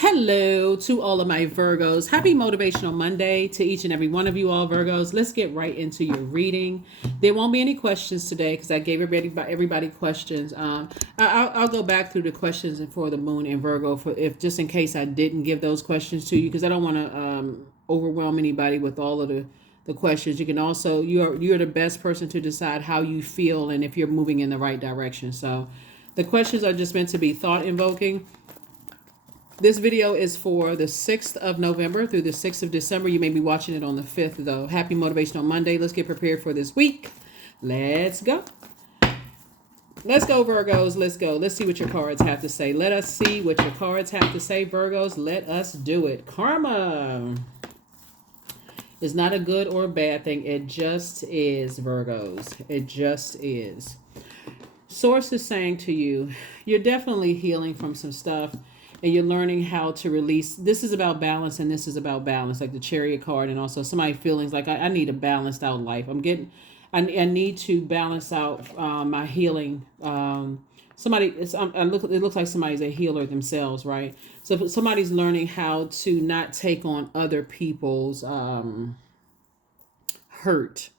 Hello to all of my Virgos. Happy Motivational Monday to each and every one of you all Virgos. Let's get right into your reading. There won't be any questions today because I gave everybody questions. I'll go back through the questions for the Moon and Virgo for if just in case I didn't give those questions to you because I don't want to overwhelm anybody with all of the questions. You can also you're the best person to decide how you feel and if you're moving in the right direction. So the questions are just meant to be thought invoking. This video is for the 6th of November through the 6th of December. You may be watching it on the 5th, though. Happy Motivational Monday. Let's get prepared for this week. Let's go. Let's go, Virgos. Let's go. Let's see what your cards have to say. Let us see what your cards have to say, Virgos. Let us do it. Karma is not a good or a bad thing. It just is, Virgos. It just is. Source is saying to you, you're definitely healing from some stuff. And you're learning how to release. This is about balance, and this is about balance, like the Chariot card, and also somebody feelings like I need a balanced out life. I need to balance out my healing. It looks like somebody's a healer themselves, right? So if somebody's learning how to not take on other people's hurt,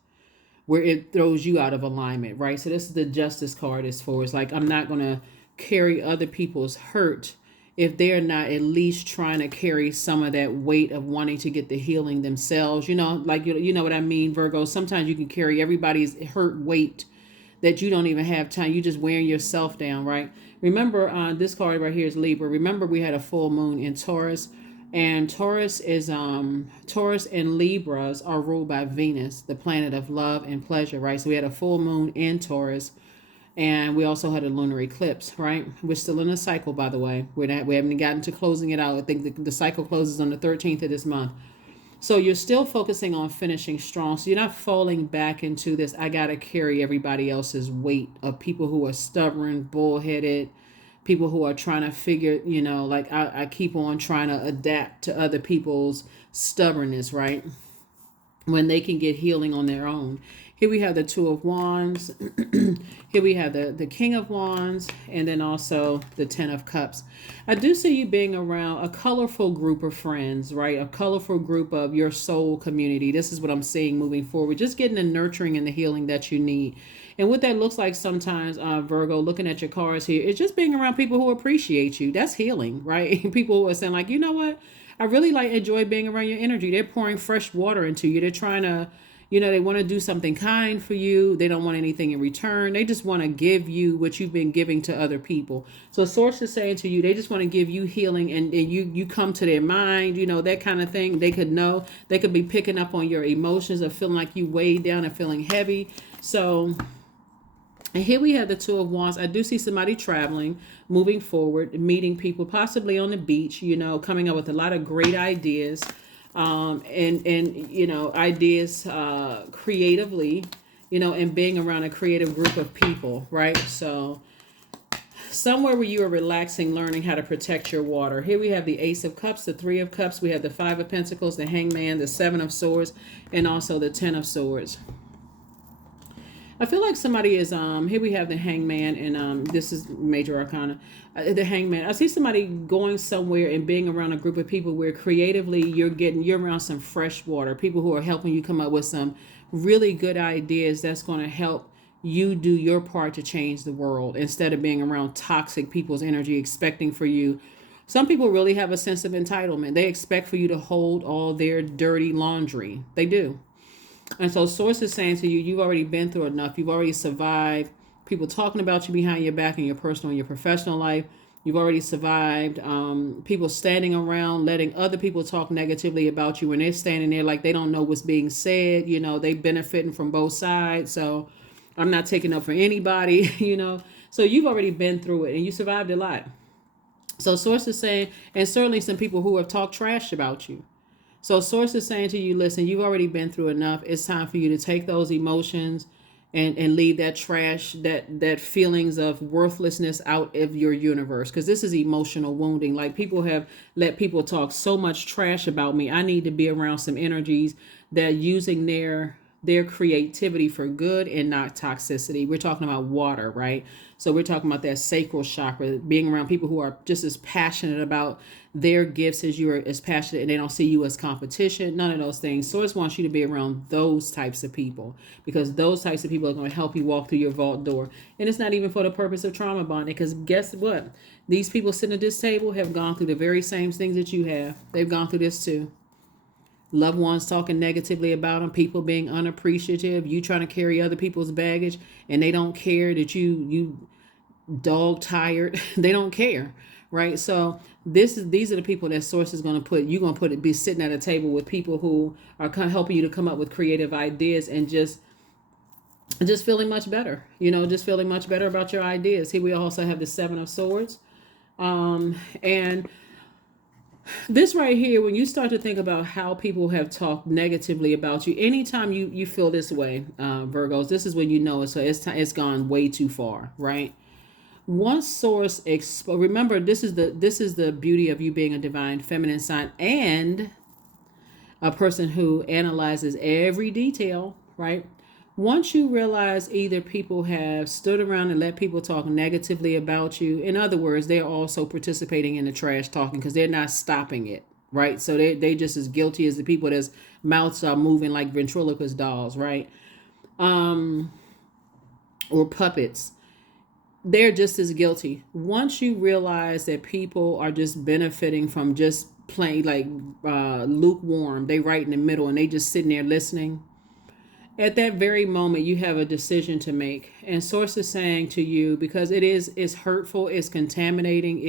where it throws you out of alignment, right? So this is the Justice card is for. It's like I'm not going to carry other people's hurt if they're not at least trying to carry some of that weight of wanting to get the healing themselves. You know, like, you know what I mean, Virgo? Sometimes you can carry everybody's hurt weight that you don't even have time. You just wearing yourself down, right? Remember, this card right here is Libra. Remember, we had a full moon in Taurus. And Taurus and Libras are ruled by Venus, the planet of love and pleasure, right? So we had a full moon in Taurus. And we also had a lunar eclipse, right? We're still in a cycle, by the way. We haven't gotten to closing it out. I think the cycle closes on the 13th of this month. So you're still focusing on finishing strong. So you're not falling back into this, I got to carry everybody else's weight of people who are stubborn, bullheaded, people who are trying to figure, like I keep on trying to adapt to other people's stubbornness, right? When they can get healing on their own. Here we have the Two of Wands. Here we have the King of Wands, and then also the Ten of Cups. I do see you being around a colorful group of friends, right? A colorful group of your soul community. This is what I'm seeing moving forward. Just getting the nurturing and the healing that you need. And what that looks like sometimes, Virgo, looking at your cards here, it's just being around people who appreciate you. That's healing, right? People who are saying like, you know what? I really enjoy being around your energy. They're pouring fresh water into you. They're trying to, they want to do something kind for you. They don't want anything in return. They just want to give you what you've been giving to other people. So Source is saying to you, they just want to give you healing and you come to their mind, that kind of thing. They could know. They could be picking up on your emotions of feeling like you weighed down and feeling heavy. So... And here we have the Two of Wands. I do see somebody traveling, moving forward, meeting people, possibly on the beach, coming up with a lot of great ideas, and ideas creatively, and being around a creative group of people, right? So somewhere where you are relaxing, learning how to protect your water. Here we have the Ace of Cups, the Three of Cups. We have the Five of Pentacles, the Hangman, the Seven of Swords, and also the Ten of Swords. I feel like somebody is, here we have the Hangman, and this is Major Arcana, the Hangman. I see somebody going somewhere and being around a group of people where creatively you're around some fresh water, people who are helping you come up with some really good ideas that's going to help you do your part to change the world instead of being around toxic people's energy, expecting for you. Some people really have a sense of entitlement. They expect for you to hold all their dirty laundry. They do. And so Source is saying to you, you've already been through enough. You've already survived people talking about you behind your back in your personal and your professional life. You've already survived people standing around, letting other people talk negatively about you when they're standing there like they don't know what's being said. They benefiting from both sides. So I'm not taking up for anybody, So you've already been through it and you survived a lot. So Source is saying, and certainly some people who have talked trash about you. So Source is saying to you, listen, you've already been through enough. It's time for you to take those emotions and leave that trash, that feelings of worthlessness out of your universe. Because this is emotional wounding. Like people have let people talk so much trash about me. I need to be around some energies that using their their creativity for good and not toxicity. We're talking about water, right? So we're talking about that sacral chakra, being around people who are just as passionate about their gifts as you are, as passionate, and they don't see you as competition, none of those things. Source wants you to be around those types of people, because those types of people are going to help you walk through your vault door. And it's not even for the purpose of trauma bonding, because guess what? These people sitting at this table have gone through the very same things that you have. They've gone through this too. Loved ones talking negatively about them, people being unappreciative, you trying to carry other people's baggage, and they don't care that you dog tired. They don't care, right? So these are the people that source is going to put, you're going to put it, be sitting at a table with people who are helping you to come up with creative ideas, and just feeling much better, just feeling much better about your ideas. Here we also have the Seven of Swords. And this right here, when you start to think about how people have talked negatively about you, anytime you feel this way, Virgos, this is when you know it. So it's gone way too far, right? Once source remember, this is the beauty of you being a divine feminine sign and a person who analyzes every detail, right? Once you realize either people have stood around and let people talk negatively about you, in other words, they're also participating in the trash talking because they're not stopping it, right? So they just as guilty as the people that's mouths are moving like ventriloquist dolls, right? Or puppets. They're just as guilty. Once you realize that people are just benefiting from just playing like lukewarm, they right in the middle and they just sitting there listening. At that very moment, you have a decision to make. And source is saying to you, because it's hurtful, it's contaminating,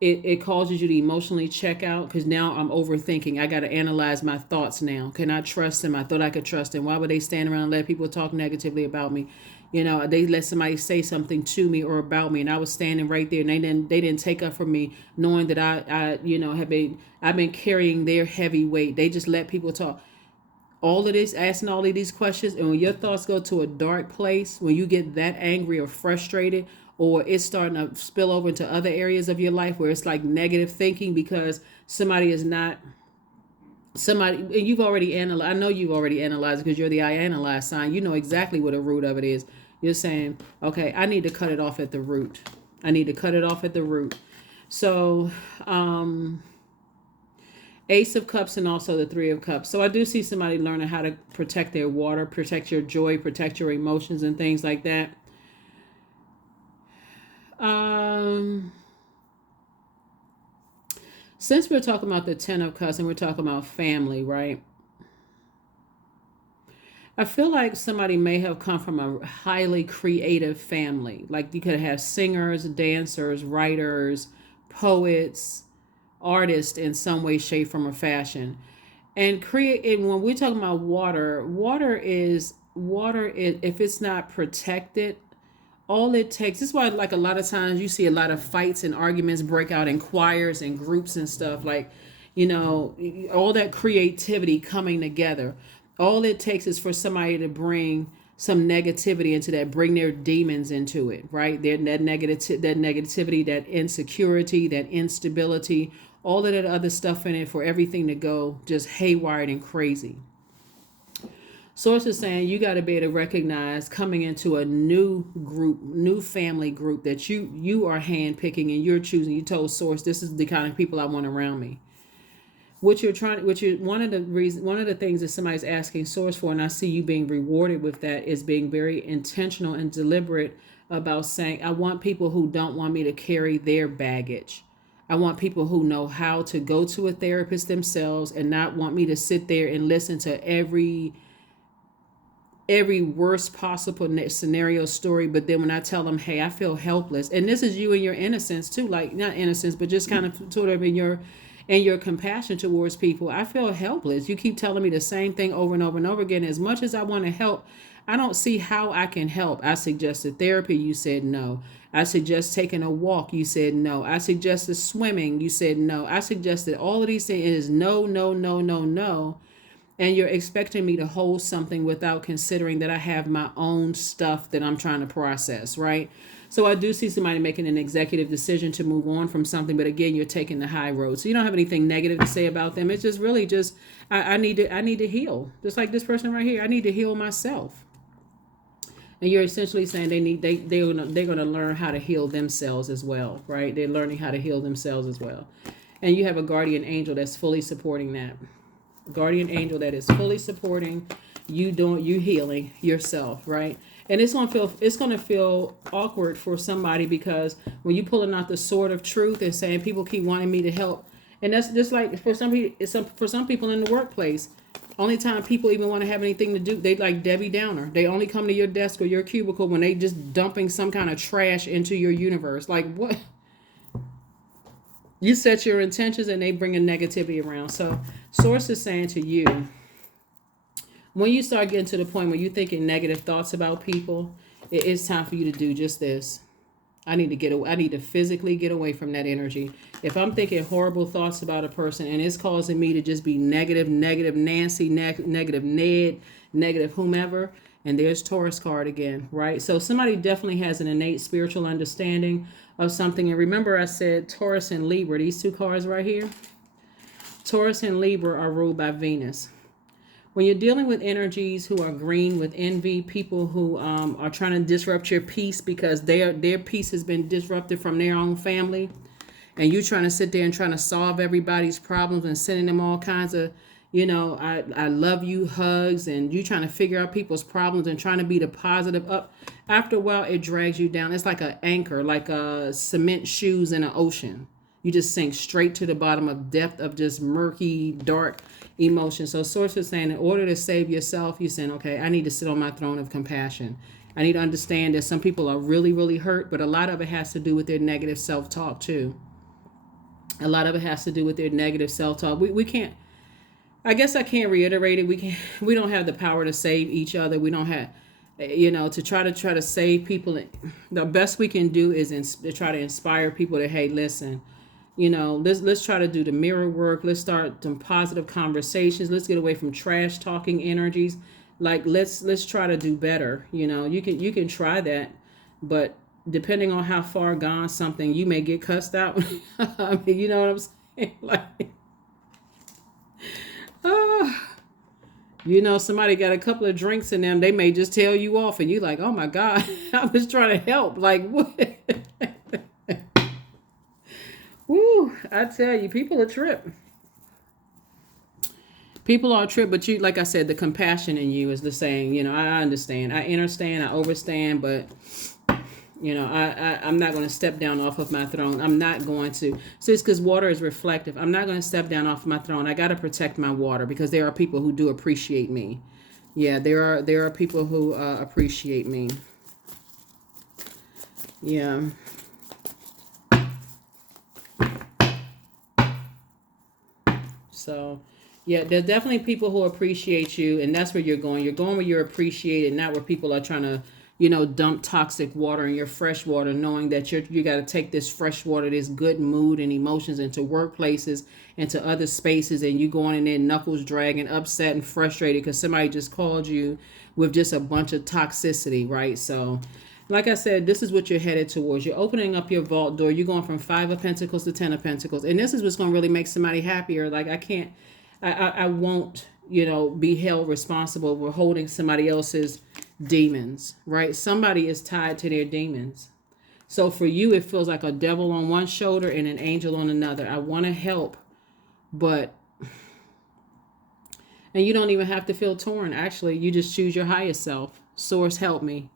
it causes you to emotionally check out, because now I'm overthinking. I got to analyze my thoughts now. Can I trust them? I thought I could trust them. Why would they stand around and let people talk negatively about me? They let somebody say something to me or about me, and I was standing right there, and they didn't take up for me, knowing that I've been carrying their heavy weight. They just let people talk. All of this, asking all of these questions, and when your thoughts go to a dark place, when you get that angry or frustrated, or it's starting to spill over into other areas of your life where it's like negative thinking because somebody is not somebody, and you've already analyzed. I know you've already analyzed because you're the I analyze sign. You know exactly what the root of it is. You're saying, okay, I need to cut it off at the root. I need to cut it off at the root. So, Ace of Cups and also the Three of Cups. So I do see somebody learning how to protect their water, protect your joy, protect your emotions and things like that. Since we're talking about the Ten of Cups and we're talking about family, right? I feel like somebody may have come from a highly creative family. Like you could have singers, dancers, writers, poets, artists in some way, shape, form, or fashion. And when we're talking about water is, if it's not protected, all it takes. This is why, like, a lot of times you see a lot of fights and arguments break out in choirs and groups and stuff. Like, all that creativity coming together. All it takes is for somebody to bring some negativity into that, bring their demons into it, right? That negativity, that insecurity, that instability, all of that other stuff in it, for everything to go just haywire and crazy. Source is saying you got to be able to recognize coming into a new group, new family group that you are handpicking and you're choosing. You told Source, this is the kind of people I want around me. One of the things that somebody's asking Source for, and I see you being rewarded with that, is being very intentional and deliberate about saying, I want people who don't want me to carry their baggage. I want people who know how to go to a therapist themselves and not want me to sit there and listen to every worst possible scenario story. But then when I tell them, hey, I feel helpless, and this is you and your innocence too, like not innocence, but just kind of sort of in your compassion towards people. I feel helpless. You keep telling me the same thing over and over and over again. As much as I want to help, I don't see how I can help. I suggested therapy. You said no. I suggest taking a walk. You said no. I suggested swimming. You said no. I suggested all of these things. It is no, no, no, no, no. And you're expecting me to hold something without considering that I have my own stuff that I'm trying to process, right? So I do see somebody making an executive decision to move on from something, but again, you're taking the high road. So you don't have anything negative to say about them. It's just really just I need to heal. Just like this person right here, I need to heal myself. And you're essentially saying they're gonna learn how to heal themselves as well, right? They're learning how to heal themselves as well. And you have a guardian angel that's fully supporting that. Guardian angel that is fully supporting you healing yourself, right? And it's gonna feel awkward for somebody, because when you pulling out the sword of truth and saying people keep wanting me to help, and that's just like for some people in the workplace. Only time people even want to have anything to do, they like Debbie Downer. They only come to your desk or your cubicle when they just dumping some kind of trash into your universe. Like, what? You set your intentions and they bring a negativity around. So Source is saying to you, when you start getting to the point where you're thinking negative thoughts about people, it is time for you to do just this. I need to physically get away from that energy. If I'm thinking horrible thoughts about a person and it's causing me to just be negative Nancy, negative Ned, negative whomever, and there's Taurus card again, right? So somebody definitely has an innate spiritual understanding of something. And remember I said Taurus and Libra, these two cards right here. Taurus and Libra are ruled by Venus. When you're dealing with energies who are green with envy, people who are trying to disrupt your peace because their peace has been disrupted from their own family, and you trying to sit there and trying to solve everybody's problems and sending them all kinds of, I love you hugs, and you trying to figure out people's problems and trying to be the positive up. After a while, it drags you down. It's like an anchor, like a cement shoes in an ocean. You just sink straight to the bottom of depth of just murky, dark emotion. So Source is saying, in order to save yourself, you're saying, okay, I need to sit on my throne of compassion. I need to understand that some people are really, really hurt, but a lot of it has to do with their negative self-talk too. A lot of it has to do with their negative self-talk. We can't, I guess I can't reiterate it. We don't have the power to save each other. We don't have, to try to save people. The best we can do is try to inspire people that, hey, listen, let's try to do the mirror work. Let's start some positive conversations. Let's get away from trash talking energies. Like let's try to do better. You can try that, but depending on how far gone something, you may get cussed out. I mean, you know what I'm saying? Like, somebody got a couple of drinks in them, they may just tell you off, and you like, oh my God, I was trying to help. Like, what? Woo, I tell you, people are trip. People are a trip, but you, like I said, the compassion in you is the saying, I understand. I understand, I overstand, but, I'm not going to step down off of my throne. I'm not going to. So it's because water is reflective. I'm not going to step down off my throne. I got to protect my water because there are people who do appreciate me. Yeah, there are people who appreciate me. Yeah. So, yeah, there's definitely people who appreciate you, and that's where you're going. You're going where you're appreciated, not where people are trying to, dump toxic water in your fresh water, knowing that you got to take this fresh water, this good mood and emotions into workplaces, into other spaces, and you going in there knuckles dragging, upset and frustrated because somebody just called you with just a bunch of toxicity, right? So, like I said, this is what you're headed towards. You're opening up your vault door. You're going from 5 of Pentacles to 10 of Pentacles. And this is what's going to really make somebody happier. Like, I won't, be held responsible for holding somebody else's demons, right? Somebody is tied to their demons. So for you, it feels like a devil on one shoulder and an angel on another. I want to help, but, and you don't even have to feel torn. Actually, you just choose your highest self. Source, help me.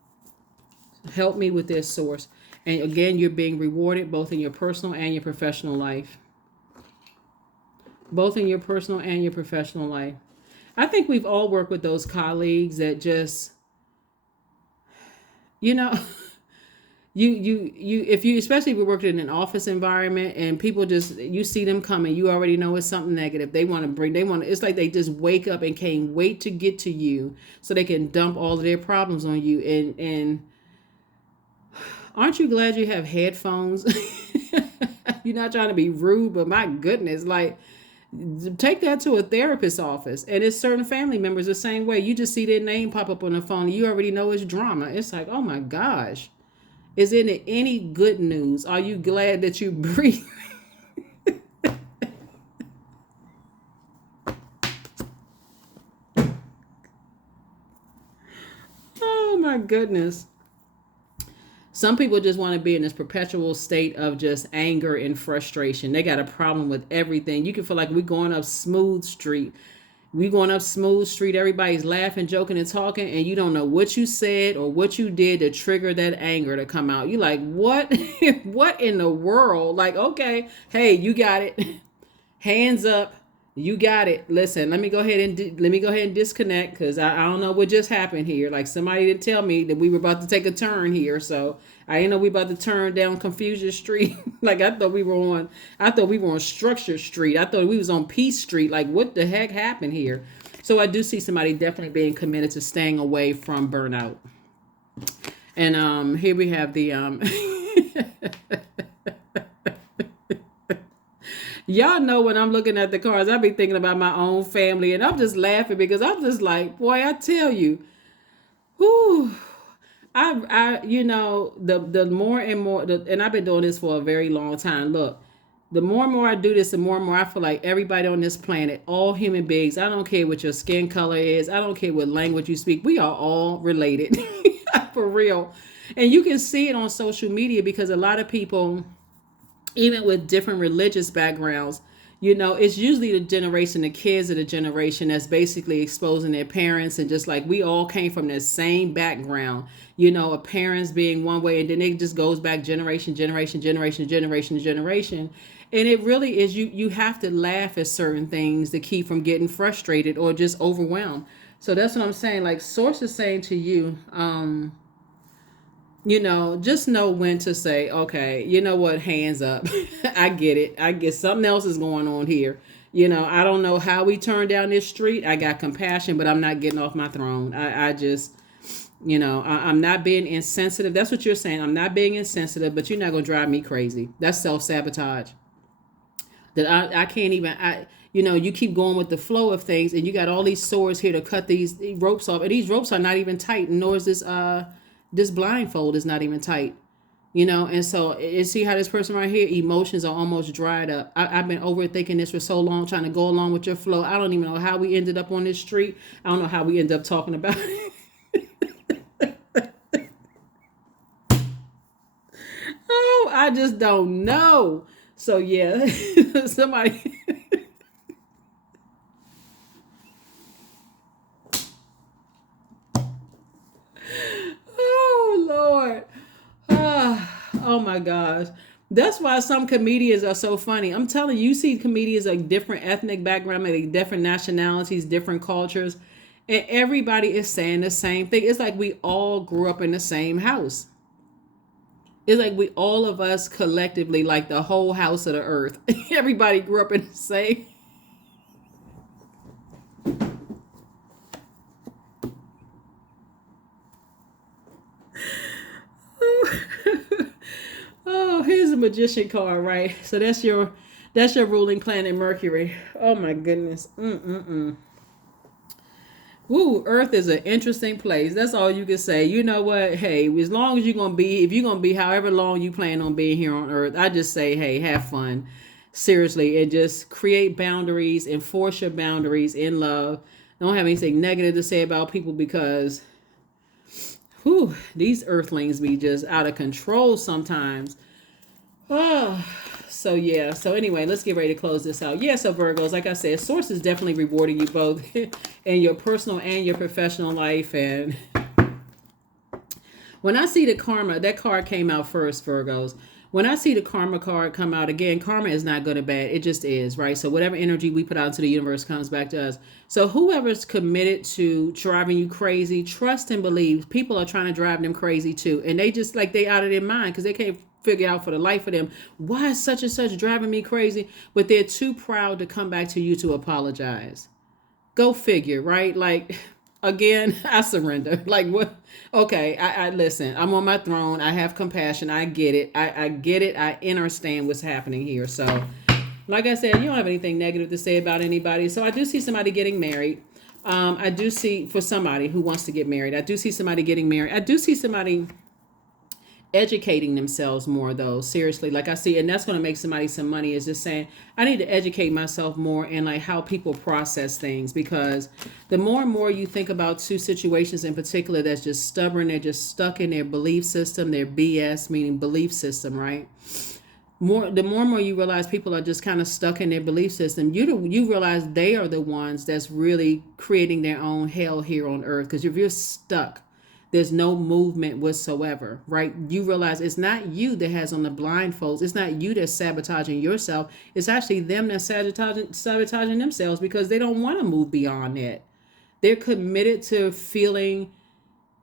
Help me with this, Source. And again, you're being rewarded both in your personal and your professional life. Both in your personal and your professional life. I think we've all worked with those colleagues that just, if you especially if you worked in an office environment and people just, you see them coming, you already know it's something negative. It's like they just wake up and can't wait to get to you so they can dump all of their problems on you. And aren't you glad you have headphones? You're not trying to be rude, but my goodness, like, take that to a therapist's office. And it's certain family members the same way. You just see their name pop up on the phone. You already know it's drama. It's like, oh my gosh. Is it any good news? Are you glad that you breathe? Oh my goodness. Some people just want to be in this perpetual state of just anger and frustration. They got a problem with everything. You can feel like we're going up smooth street. We going up smooth street. Everybody's laughing, joking, and talking, and you don't know what you said or what you did to trigger that anger to come out. You like, what? What in the world? Like, okay, hey, you got it. Hands up. You got it. Listen, let me go ahead and disconnect because I don't know what just happened here. Like somebody didn't tell me that we were about to take a turn here, so I didn't know we about to turn down Confusion Street. Like I thought we were on Structure Street. I thought we was on Peace Street. Like what the heck happened here? So I do see somebody definitely being committed to staying away from burnout. And here we have the y'all know when I'm looking at the cards, I be thinking about my own family, and I'm just laughing because I'm just like, boy, I tell you, whoo, the more and more, and I've been doing this for a very long time. Look, the more and more I do this, the more and more I feel like everybody on this planet, all human beings, I don't care what your skin color is, I don't care what language you speak, we are all related, for real. And you can see it on social media because a lot of people, even with different religious backgrounds, it's usually the generation, the kids of the generation that's basically exposing their parents. And just like we all came from the same background, a parents being one way, and then it just goes back generation, generation, generation, generation to generation. And it really is, you have to laugh at certain things to keep from getting frustrated or just overwhelmed. So that's what I'm saying. Like Source is saying to you, just know when to say, okay, you know what, hands up. I get it. I guess something else is going on here. I don't know how we turned down this street. I got compassion, but I'm not getting off my throne. I just, I'm not being insensitive. That's what you're saying. I'm not being insensitive, but you're not going to drive me crazy. That's self-sabotage. That I can't even, you keep going with the flow of things, and you got all these swords here to cut these ropes off. And these ropes are not even tight, nor is this blindfold is not even tight, and so you see how this person right here, emotions are almost dried up. I've been overthinking this for so long, trying to go along with your flow. I don't even know how we ended up on this street. I don't know how we ended up talking about it. Oh, I just don't know. So yeah, somebody. Oh Lord. Oh my gosh. That's why some comedians are so funny. I'm telling you, you see comedians like different ethnic background, like different nationalities, different cultures, and everybody is saying the same thing. It's like we all grew up in the same house. It's like we all of us collectively, like the whole house of the earth. Everybody grew up in the same. Oh, here's a magician card, right? So that's your ruling planet Mercury. Oh my goodness. Woo, Earth is an interesting place. That's all you can say. You know what? Hey, as long as if you're gonna be however long you plan on being here on Earth, I just say, hey, have fun. Seriously, and just create boundaries, enforce your boundaries in love. Don't have anything negative to say about people because whew, these earthlings be just out of control sometimes. Oh, so yeah. So anyway, let's get ready to close this out. Yeah, so Virgos, like I said, Source is definitely rewarding you both in your personal and your professional life. And when I see the karma, that card came out first, Virgos. When I see the karma card come out again, karma is not good or bad. It just is, right? So whatever energy we put out into the universe comes back to us. So whoever's committed to driving you crazy, trust and believe people are trying to drive them crazy too. And they just like they out of their mind because they can't figure out for the life of them, why is such and such driving me crazy? But they're too proud to come back to you to apologize. Go figure, right? Like, again, I surrender. Like, what? Okay, I listen. I'm on my throne. I have compassion. I get it. I get it. I understand what's happening here. So, like I said, you don't have anything negative to say about anybody. So I do see somebody getting married. I do see for somebody who wants to get married. I do see somebody getting married. I do see somebody educating themselves more, though, seriously. Like I see, and that's going to make somebody some money, is just saying I need to educate myself more in like how people process things, because the more and more you think about two situations in particular that's just stubborn, they're just stuck in their belief system, their BS, meaning belief system, right? The more and more you realize people are just kind of stuck in their belief system, you realize they are the ones that's really creating their own hell here on earth. Because if you're stuck, there's no movement whatsoever, right? You realize it's not you that has on the blindfolds. It's not you that's sabotaging yourself. It's actually them that's sabotaging themselves, because they don't want to move beyond that. They're committed to feeling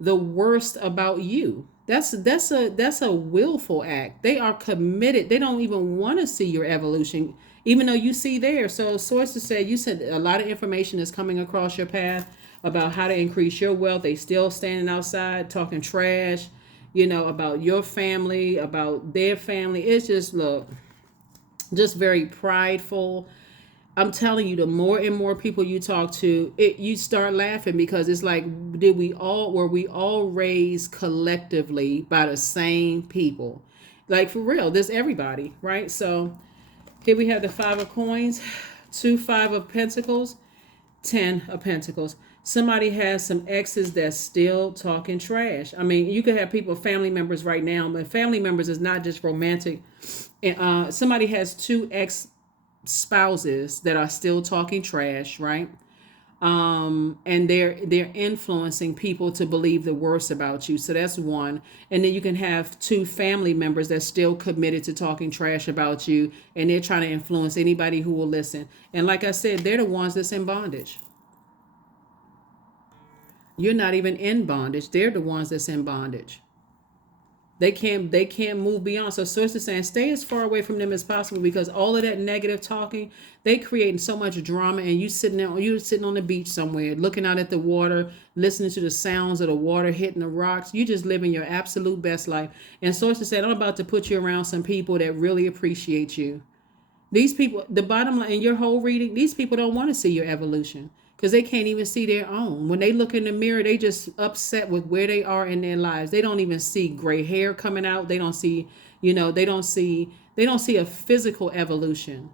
the worst about you. That's a willful act. They are committed. They don't even want to see your evolution, even though you see theirs. So sources said you said a lot of information is coming across your path about how to increase your wealth. They still standing outside talking trash, about your family, about their family. It's just, look, just very prideful. I'm telling you, the more and more people you talk to, you start laughing, because it's like, were we all raised collectively by the same people? Like, for real, there's everybody, right? So here we have the 5 of coins, 5 of pentacles, 10 of pentacles. Somebody has some exes that's still talking trash. I mean, you could have people, family members right now, but family members is not just romantic. And somebody has two ex spouses that are still talking trash, right? And they're influencing people to believe the worst about you. So that's one. And then you can have two family members that's still committed to talking trash about you, and they're trying to influence anybody who will listen. And like I said, they're the ones that's in bondage. You're not even in bondage. They're the ones that's in bondage. They can't move beyond. So sources saying stay as far away from them as possible, because all of that negative talking, they creating so much drama, and you're sitting on the beach somewhere, looking out at the water, listening to the sounds of the water hitting the rocks. You just living your absolute best life. And sources said, I'm about to put you around some people that really appreciate you. These people, the bottom line in your whole reading, these people don't want to see your evolution, because they can't even see their own. When they look in the mirror, they just upset with where they are in their lives. They don't even see gray hair coming out. They don't see, they don't see a physical evolution.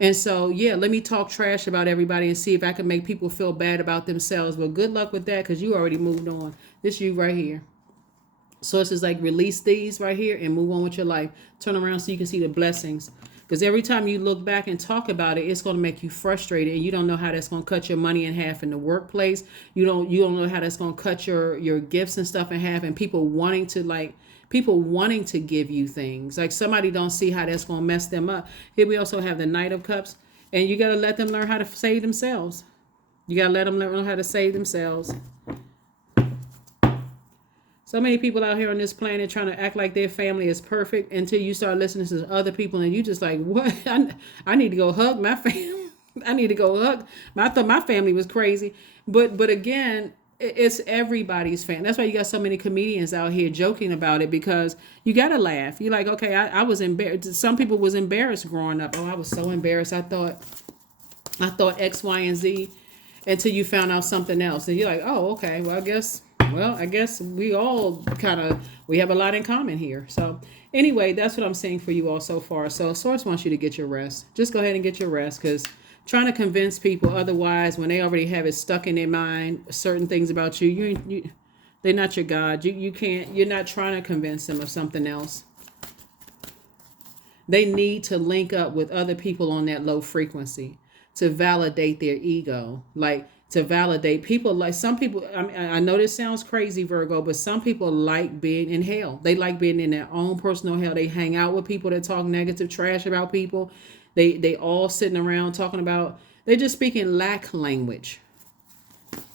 And so, yeah, let me talk trash about everybody and see if I can make people feel bad about themselves. Well, good luck with that, because you already moved on. This you right here. Sources like release these right here and move on with your life. Turn around so you can see the blessings. Because every time you look back and talk about it, it's going to make you frustrated, and you don't know how that's going to cut your money in half in the workplace. You don't know how that's going to cut your gifts and stuff in half, and people wanting to give you things. Like, somebody don't see how that's going to mess them up. Here we also have the Knight of Cups, and you got to let them learn how to save themselves. You got to let them learn how to save themselves. So many people out here on this planet trying to act like their family is perfect, until you start listening to other people and you just like, what? I need to go hug my family. I need to go hug. I thought my family was crazy. But again, it's everybody's family. That's why you got so many comedians out here joking about it, because you got to laugh. You're like, okay, I was embarrassed. Some people was embarrassed growing up. Oh, I was so embarrassed. I thought X, Y, and Z, until you found out something else. And you're like, oh, okay, I guess we have a lot in common here. So anyway, that's what I'm saying for you all so far. So Source wants you to get your rest. Just go ahead and get your rest, because trying to convince people otherwise, when they already have it stuck in their mind, certain things about you, they're not your God. You're not trying to convince them of something else. They need to link up with other people on that low frequency to validate their ego. Like, to validate people, like some people, I know this sounds crazy, Virgo, but some people like being in hell. They like being in their own personal hell. They hang out with people that talk negative trash about people. They all sitting around talking about, they just speaking lack language.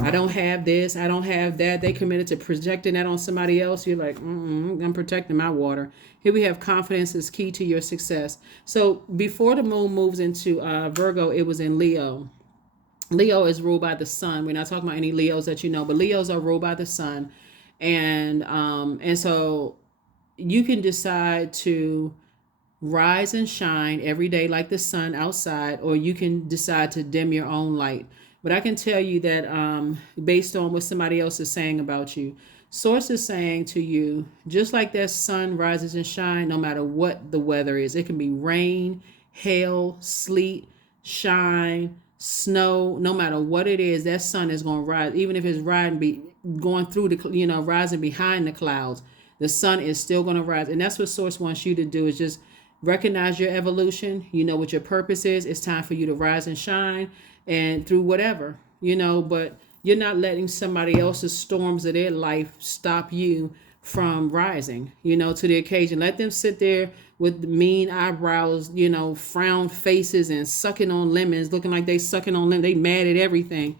I don't have this, I don't have that. They committed to projecting that on somebody else. You're like, I'm protecting my water. Here we have confidence is key to your success. So before the moon moves into Virgo, it was in Leo. Leo is ruled by the sun. We're not talking about any Leos that you know, but Leos are ruled by the sun. And so you can decide to rise and shine every day like the sun outside, or you can decide to dim your own light. But I can tell you that based on what somebody else is saying about you, Source is saying to you, just like that sun rises and shine, no matter what the weather is, it can be rain, hail, sleet, shine, snow, no matter what it is, that sun is going to rise. Even if it's going through the, rising behind the clouds, the sun is still going to rise. And that's what Source wants you to do, is just recognize your evolution. You know what your purpose is. It's time for you to rise and shine, and through whatever, but you're not letting somebody else's storms of their life stop you from rising, to the occasion. Let them sit there with mean eyebrows, frown faces, and sucking on lemons, looking like they sucking on lemons. They mad at everything,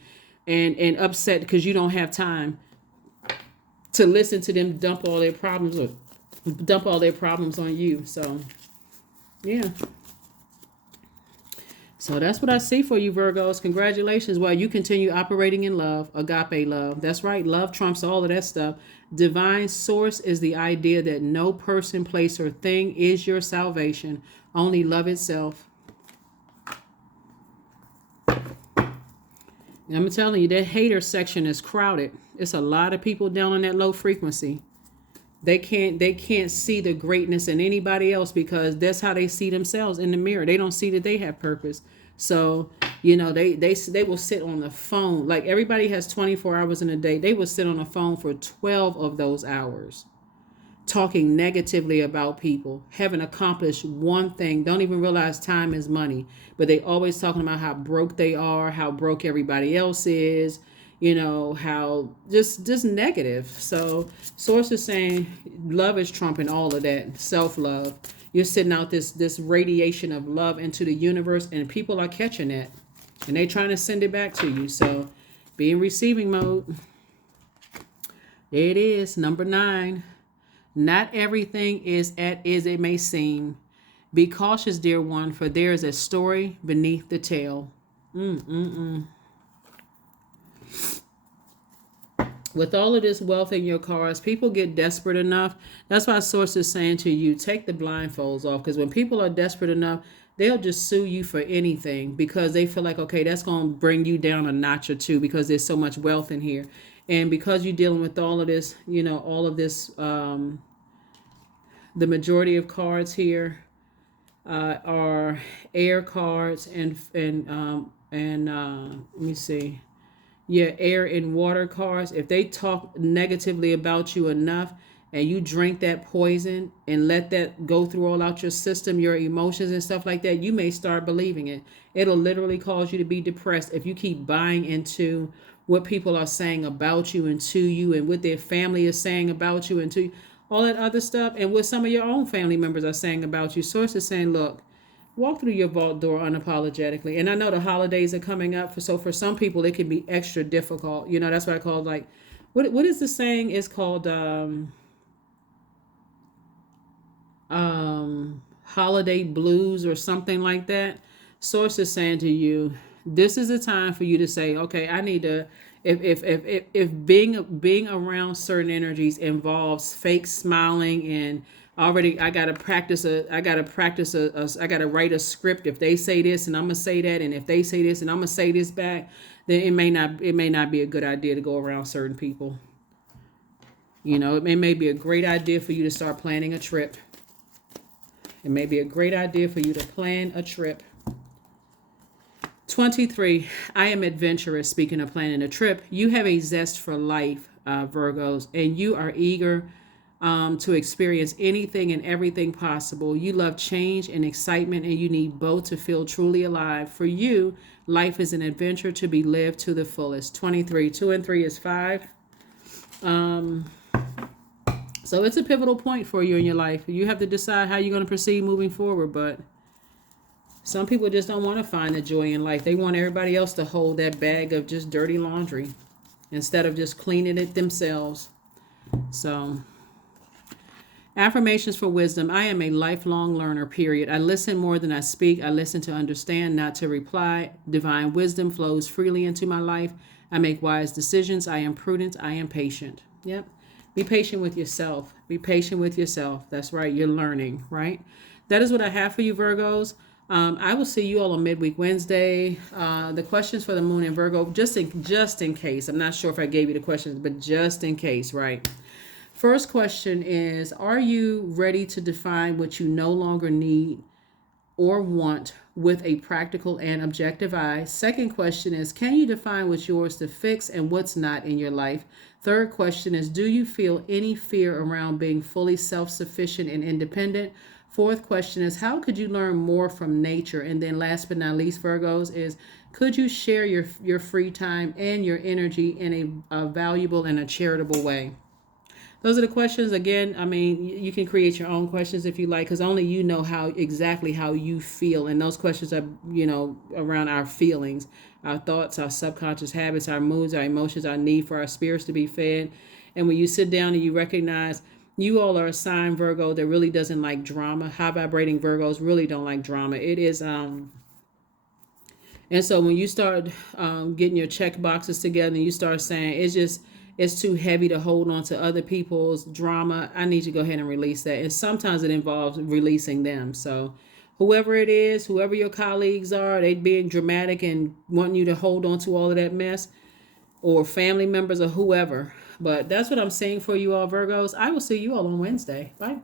and upset because you don't have time to listen to them dump all their problems on you. So, yeah. So that's what I see for you, Virgos. Congratulations. Well, you continue operating in love, agape love. That's right. Love trumps all of that stuff. Divine source is the idea that no person, place, or thing is your salvation. Only love itself. And I'm telling you, that hater section is crowded. It's a lot of people down on that low frequency. They can't see the greatness in anybody else because that's how they see themselves in the mirror. They don't see that they have purpose. So, they will sit on the phone. Like, everybody has 24 hours in a day. They will sit on the phone for 12 of those hours, talking negatively about people, haven't accomplished one thing, don't even realize time is money. But they always talking about how broke they are, how broke everybody else is, how just negative. So Source is saying love is trumping all of that. Self-love. You're sending out this radiation of love into the universe, and people are catching that, and they're trying to send it back to you. So be in receiving mode. There it is, number 9. Not everything is as it may seem. Be cautious, dear one, for there is a story beneath the tale. With all of this wealth in your cards, people get desperate enough. That's why Source is saying to you, take the blindfolds off. Because when people are desperate enough, they'll just sue you for anything because they feel like, okay, that's going to bring you down a notch or two because there's so much wealth in here. And because you're dealing with all of this, the majority of cards here are air cards and let me see. Yeah, air and water cards. If they talk negatively about you enough and you drink that poison and let that go through all out your system, your emotions and stuff like that, you may start believing it. It'll literally cause you to be depressed if you keep buying into what people are saying about you and to you, and what their family is saying about you and to you, all that other stuff, and what some of your own family members are saying about you. Source is saying, look, walk through your vault door unapologetically. And I know the holidays are coming up, so for some people it can be extra difficult. That's what I call, like, what is the saying? It's called holiday blues or something like that. Source is saying to you, this is the time for you to say, okay, I need to. If being around certain energies involves fake smiling, and already I gotta write a script. If they say this and I'm gonna say that, and if they say this and I'm gonna say this back, then it may not be a good idea to go around certain people. It may be a great idea for you to start planning a trip. It may be a great idea for you to plan a trip. 23, I am adventurous. Speaking of planning a trip, you have a zest for life, Virgos, and you are eager to experience anything and everything possible. You love change and excitement, and you need both to feel truly alive. For you, life is an adventure to be lived to the fullest. 23, 2 and 3 is 5. So it's a pivotal point for you in your life. You have to decide how you're going to proceed moving forward, but some people just don't want to find the joy in life. They want everybody else to hold that bag of just dirty laundry instead of just cleaning it themselves. So, affirmations for wisdom. I am a lifelong learner, period. I listen more than I speak. I listen to understand, not to reply. Divine wisdom flows freely into my life. I make wise decisions. I am prudent. I am patient. Yep. Be patient with yourself. Be patient with yourself. That's right. You're learning, right? That is what I have for you, Virgos. I will see you all on midweek Wednesday. The questions for the moon in Virgo, just in case. I'm not sure if I gave you the questions, but just in case, right? First question is, are you ready to define what you no longer need or want with a practical and objective eye? Second question is, can you define what's yours to fix and what's not in your life? Third question is, do you feel any fear around being fully self-sufficient and independent? Fourth question is, how could you learn more from nature? And then last but not least, Virgos, is could you share your free time and your energy in a valuable and a charitable way? Those are the questions. Again, I mean, you can create your own questions if you like, because only you know exactly how you feel. And those questions are, around our feelings, our thoughts, our subconscious habits, our moods, our emotions, our need for our spirits to be fed. And when you sit down and you recognize you all are a sign, Virgo, that really doesn't like drama. High vibrating Virgos really don't like drama. It is, and so when you start getting your check boxes together and you start saying it's too heavy to hold on to other people's drama, I need you to go ahead and release that. And sometimes it involves releasing them. So whoever it is, whoever your colleagues are, they being dramatic and wanting you to hold on to all of that mess, or family members or whoever. But that's what I'm saying for you all, Virgos. I will see you all on Wednesday. Bye.